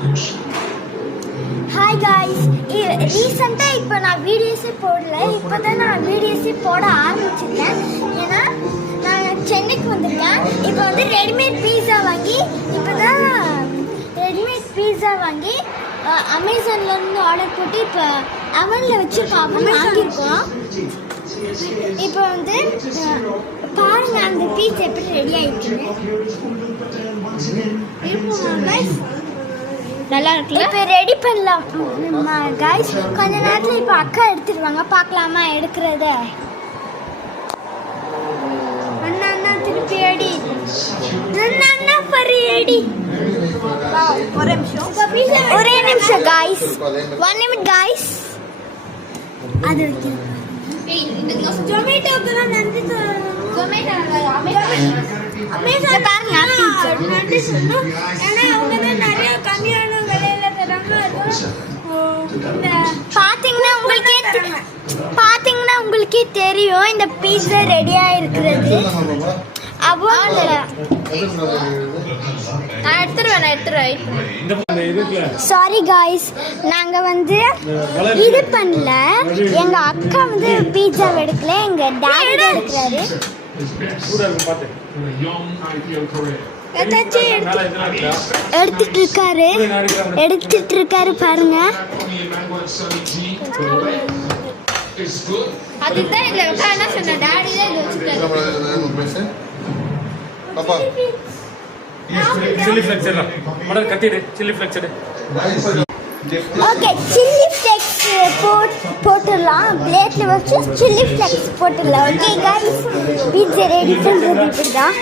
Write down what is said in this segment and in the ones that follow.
Hi guys, ரீசெண்டா இப்போ நான் வீடியோஸே போடல. இப்போதான் நான் வீடியோஸே போட ஆரம்பிச்சிருக்கேன். ஏன்னா நான் சென்னைக்கு வந்திருக்கேன். இப்போ வந்து ரெடிமேட் பீஸா வாங்கி அமேசான்ல இருந்து ஆர்டர் போட்டு இப்போ அவன்ல வச்சு வாங்கியிருக்கோம். இப்போ வந்து பாருங்க அந்த பீஸ் எப்படி ரெடி ஆயிடுச்சு. நல்லா இருக்குல்ல? இப்போ ரெடி பண்ணலாம் गाइस. கொஞ்ச நேரத்துல இப்போ அக்கா எடுத்துடுவாங்க. பார்க்கலாமா எடுக்கிறத? அண்ணா திருப்பி அடி. அண்ணா பரி அடி. ஒரே நிமிஷம் गाइस. 1 minute guys. அது ஜொமேட்டோக்கு தான் நன்றி சொல்லணும். அமேசான் பாருங்க நன்றி சொல்லணும். ஏன்னா அவங்க தான் நிறைய கம்மியான விலையில தராங்க. பாத்தீங்கன்னா உங்களுக்கே தெரியும் இந்த பீஸா ரெடியா இருக்கிறது. சாரி गाइस, நாங்க வந்து இது பண்ணல. எங்க அக்கா வந்து பீட்சா எடுக்கல, எங்க டாடி எடுக்கிறாரு. எடுத்துட்டு இருக்காரு பாருங்க. அதுதான் இல்ல என்ன சொன்ன டாடி தான் இது வச்சிட்டாரு. பாப்பா சில்லி ஃப்ளெக்ஸ் எல்லாம் மடல் கட்டிடு. சில்லி ஃப்ளெக்ஸ் எடு. ஓகே, சில்லி ஃப்ளெக்ஸ் போட்டுடலாம். பிளேட்ல வச்சு சில்லி ஃப்ளெக்ஸ் போட்டுடலாம். ஓகே गाइस, பீட்சா ரெடி பண்றது இப்படிதான்.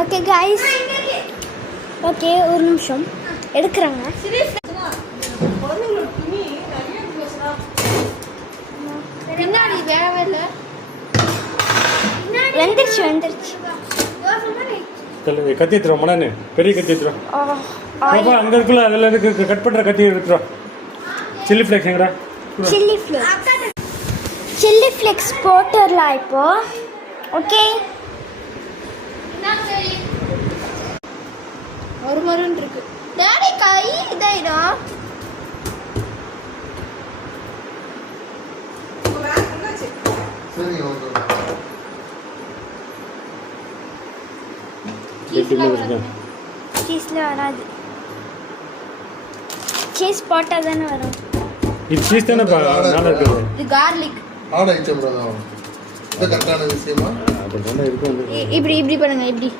ஓகே गाइस, ஓகே ஒரு நிமிஷம் எடுக்கறாங்க. பின்னாடி வேகவே இல்ல. வந்துருச்சு. கத்தி எடுத்துரும் மடனே. பெரிய கத்தி எடுத்துரும். பாப்பா அங்க இருக்குல அதெல்லாம் இருக்கு. கட் பண்ற கத்தி எடுத்துரும். சில்லி ஃப்ளெக்ஸ் எங்கடா? சில்லி ஃப்ளெக்ஸ் போட்டுடலாம் இப்போ. ஓகே, ஒரு மருன் இருக்கு. டாடி கை இதாயிடும். சீஸ்ல வராது. சீஸ் போட்டா தானே வரும். இது சீஸ் தானே நாளா இருக்குது. இது garlic. ஆட் ஐட்டம் தான. இது கரெக்டான விஷயமா? அது தான இருக்கு. இப்படி பண்ணுங்க இப்படி.